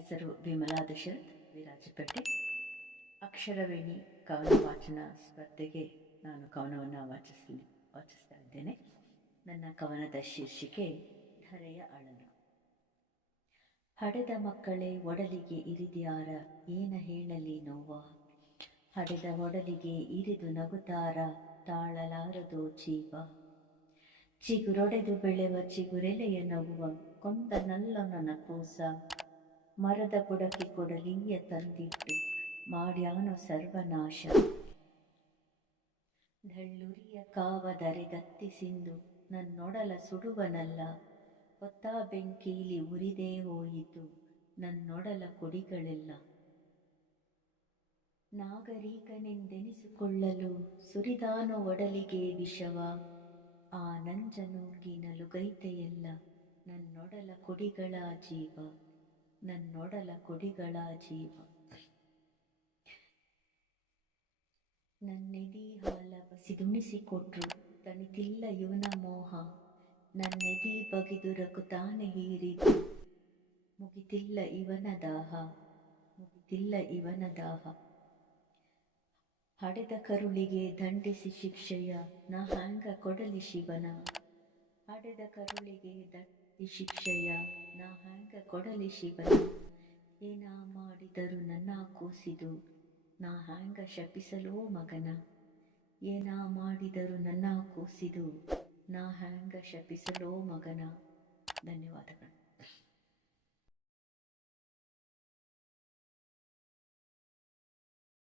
ಹೆಸರು ವಿಮಲಾ ದಶರಥ್ ವಿರಾಜಪೇಟೆ. ಅಕ್ಷರವೇಣಿ ಕವನ ವಾಚನ ಸ್ಪರ್ಧೆಗೆ ನಾನು ಕವನವನ್ನು ವಾಚಿಸ್ತಾ ಇದ್ದೇನೆ. ನನ್ನ ಕವನದ ಶೀರ್ಷಿಕೆ ಧರೆಯ ಅಳಲು. ಹಡೆದ ಮಕ್ಕಳೇ ಒಡಲಿಗೆ ಇರಿದ್ಯಾರ, ಏನ ಹೇಳಲಿ ನೋವ. ಹಡೆದ ಒಡಲಿಗೆ ಇರಿದು ನಗುತ್ತಾರ, ತಾಳಲಾರದೋ ಜೀವ. ಚಿಗುರೊಡೆದು ಬೆಳೆವ ಚಿಗುರೆಲೆಯ ನಗುವ, ಕೊಂದ ನಲ್ಲ ನನ್ನ ಕೂಸ. ಮರದ ಬುಡಕ್ಕೆ ಕೊಡಲಿಯ ತಂದಿಟ್ಟು, ಮಾಡ್ಯಾನೋ ಸರ್ವನಾಶ. ಧಳ್ಳುರಿಯ ಕಾವ ಧರೆಗತ್ತಿಸಿಂದು, ನನ್ನೊಡಲ ಸುಡುವನಲ್ಲ. ಹೊತ್ತ ಬೆಂಕೀಲಿ ಉರಿದೇ ಹೋಯಿತು, ನನ್ನೊಡಲ ಕೊಡಿಗಳೆಲ್ಲ. ನಾಗರಿಕನೆಂದೆನಿಸಿಕೊಳ್ಳಲು ಸುರಿದಾನೋ ಒಡಲಿಗೆ ವಿಷವ. ಆ ನಂಜ ನುಂಗಿ ನಲುಗೈತೆಯೆಲ್ಲ, ನನ್ನೊಡಲ ಕೊಡಿಗಳ ಜೀವ. ನನ್ನೊಡಲ ಕೊಡಿಗಳ ಜೀವ. ನನ್ನೆದಿ ಹಾಲ ಬಸಿದುಣಿಸಿಕೊಟ್ರು, ತಣಿತಿಲ್ಲ ಇವನ ಮೋಹ. ನನ್ನೆದಿ ಬಗಿದು ರಕುತಾನೆ ಹೀರಿತು, ಮುಗಿತಿಲ್ಲ ಇವನ ದಾಹ. ಮುಗಿತಿಲ್ಲ ಇವನ ದಾಹ. ಹಡೆದ ಕರುಳಿಗೆ ದಂಡಿಸಿ ಶಿಕ್ಷೆಯ, ನಾ ಹ್ಯಾಂಗ ಕೊಡಲಿ ಶಿವನ. ಹಡೆದ ಕರುಳಿಗೆ ದಂಡಿಸಿ ಶಿಕ್ಷೆಯ, ನಾ ಹ್ಯಾಂಗ ಕೊಡಲಿ ಶಿವನ. ಏನ ಮಾಡಿದರು ನನ್ನ ಕೂಸಿದು, ನಾ ಹ್ಯಾಂಗ ಶಪಿಸಲೋ ಮಗನ. ಏನ ಮಾಡಿದರು ನನ್ನ ಕೂಸಿದು, ನಾ ಹ್ಯಾಂಗ ಶಪಿಸಲೋ ಮಗನ. ಧನ್ಯವಾದಗಳು.